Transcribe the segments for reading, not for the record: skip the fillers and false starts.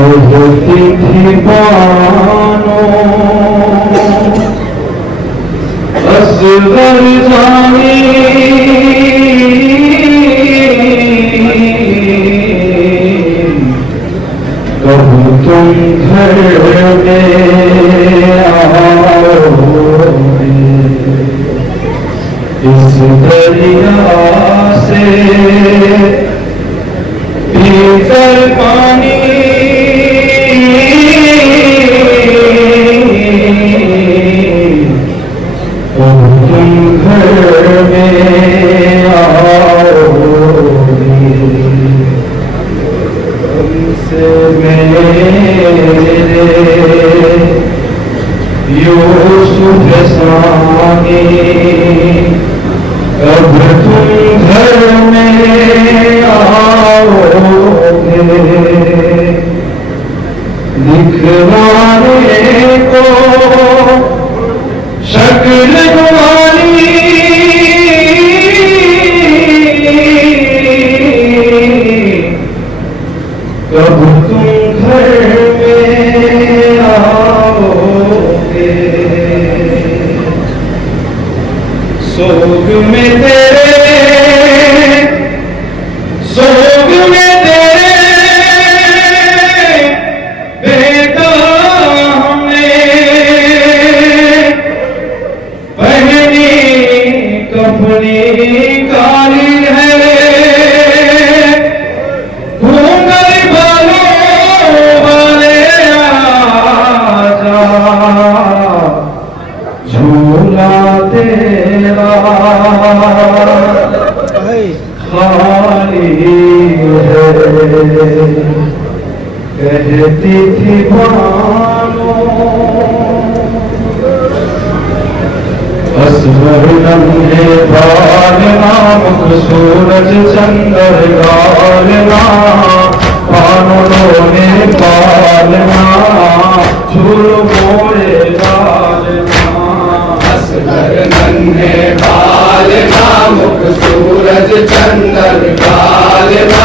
कहती थी बानो असगर जानी कब तुम घर में आओगे इस दरिया से पीकर पानी कब तुम घर में आओगे तुमसे मेरे यूसुफ सानी कब तुम घर में आओगे दिखलाने को शक्ल तुम्हारी कब तुम घर में आओगे सोग में तेरे सोग में तेरे बेटा हमने पहनी कफनी काली है घूंघट बालों वाले आजा झूला तेरा खाली है कहती थी बानो असगर नन्हे बालना मुख सूरज चंद्र गालना बानों ने पालना झूल मोरे लालना असगर नन्हे बालना मुख सूरज चंद्र गालना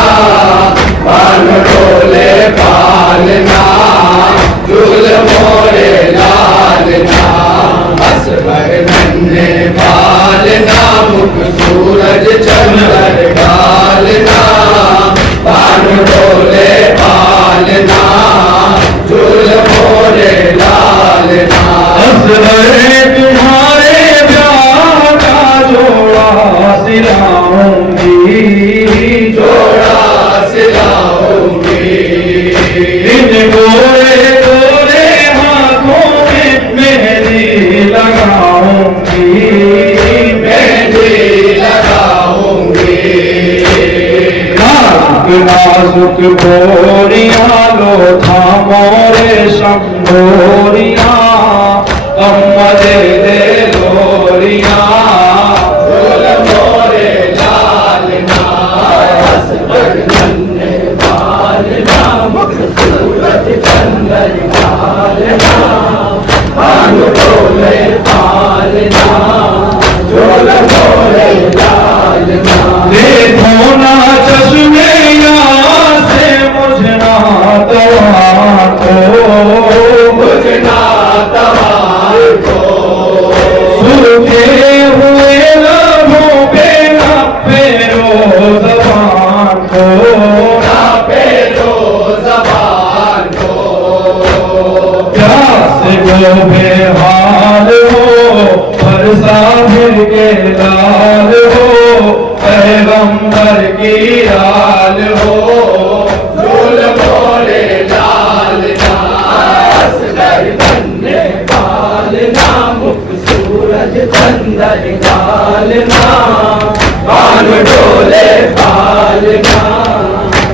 बान डोले पालना झूल मोरे लालना असगर नन्हे बालना मुख सूरज चंद्र गालना बान डोले पालना झूल मोरे लालना असगर तुम्हारे प्यार का जोड़ा सिलाऊंगी जोड़ा सिलाऊंगी इन गोरे गोरे हाथों में मेहंदी लगाऊंगी मेहंदी लगाऊंगी नाजुक बोरियां लो थामो रे शंभोरियां अम्मा दे दे लोरियां झूल मोरे लालना असगर नन्हे बालना मुख सूरज चंद्र गालना बान डोले पालना झूल मोरे लालना देखो ना चश्मे यहाँ से मुझना तवार को बुझना तवार को सूखे हुए लबों पे ना फेरो ज़बान को ना पेरो ज़बान को प्यास को बेहाल हो पर साहिर के लाल हो पैगंबर की लाल हो झूल मोरे लालना असगर नन्हे बालना मुख सूरज चंद्र गालना बान डोले पालना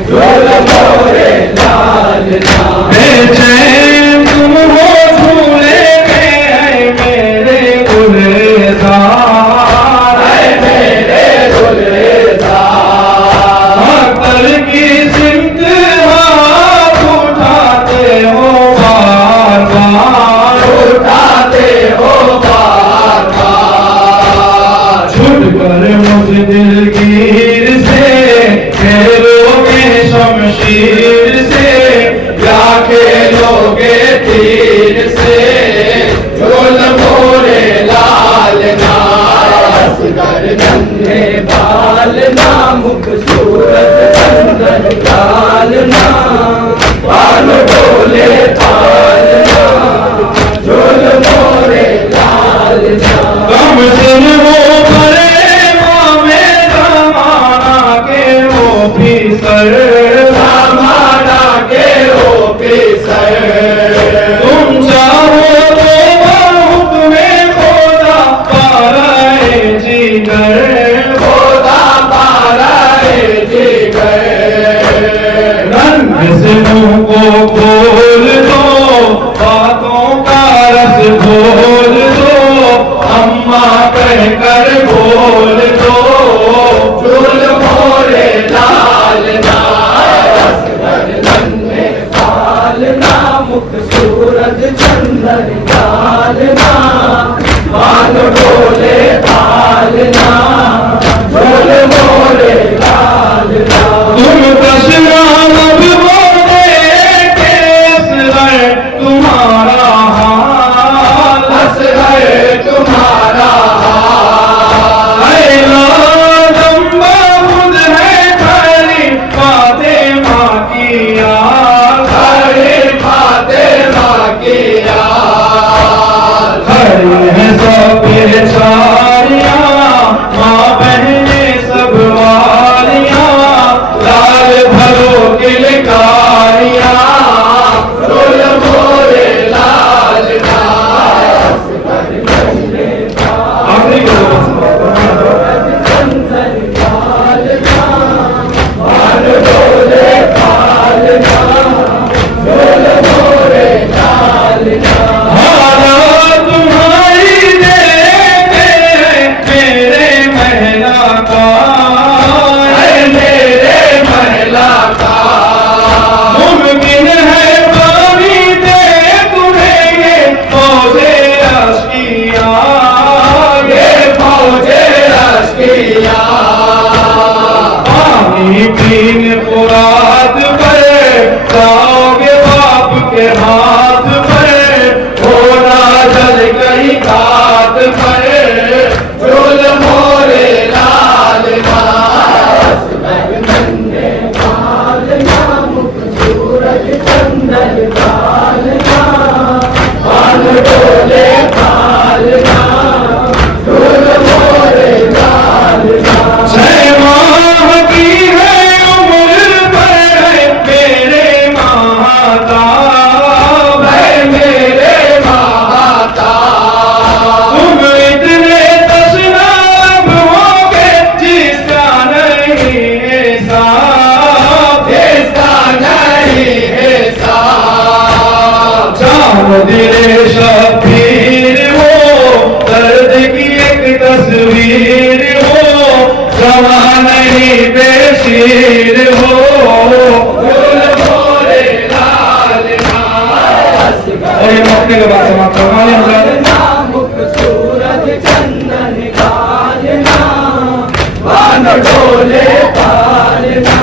झूल मोरे लालना बेचैन तुम हो झूले में मेरे गुलजार ऐ पालना मुख सूरज चंदन पालना पाल डोले पालना झोल मोरे लालना कम दिन वो करे मामे जमाना के वो भी सर हमारा के ऑफिसर तुम चाहो तो बहुत में खोदा पाराए जीगर खोदा पारा जिगर रंग से मुंह को खोल दो बातों का रस खोल दो अम्मा कह कर बोल दो झूल मोरे लालना नन्हे पालना मुख सूरज चंदन डालना पाल डोले पालना झूल मोरे लालना तुम कृष्ण अब बोले केस है तुम्हारा हाल हंस गए तुम्हारा है लंबा खुद है खाली बातें माँ की याद हरे फातिमा की याद खड़ी है सब बेचारियां माँ बहने सब वालियां लाल भरो किलकारियां झूल मोरे लालना आखिरी के दो चंदन पालना पाल डोले पालना झूल मोरे लालना हारा तुम्हारी देते हैं मेरे महला का है मेरे महिला का मुमकिन है पानी दे तुम्हें ये फौजे अश्किया ये फौजे अश्किया पानी पीन फुरात पर जाओगे बाप के हाथ पर होना जल कहीं घाट पर झूल मोरे लालना नन्हे पालना मुख सूरज चंदन पालना पाल डोले पालना झूल मोरे लालना छह माह की है उम्र पर है मेरे माता है मेरे महाता तुम इतने तशनाब होगे जिसका नहीं हिसाब इसका नहीं है साथ जान दिले शबीर हो दर्द की एक तस्वीर हो जवा नहीं बेशीर हो झूल मोरे लालना और ये मौके के बाद समाप्त करवाने हजरत मुख सूरज चंदन गालना बान डोले पालना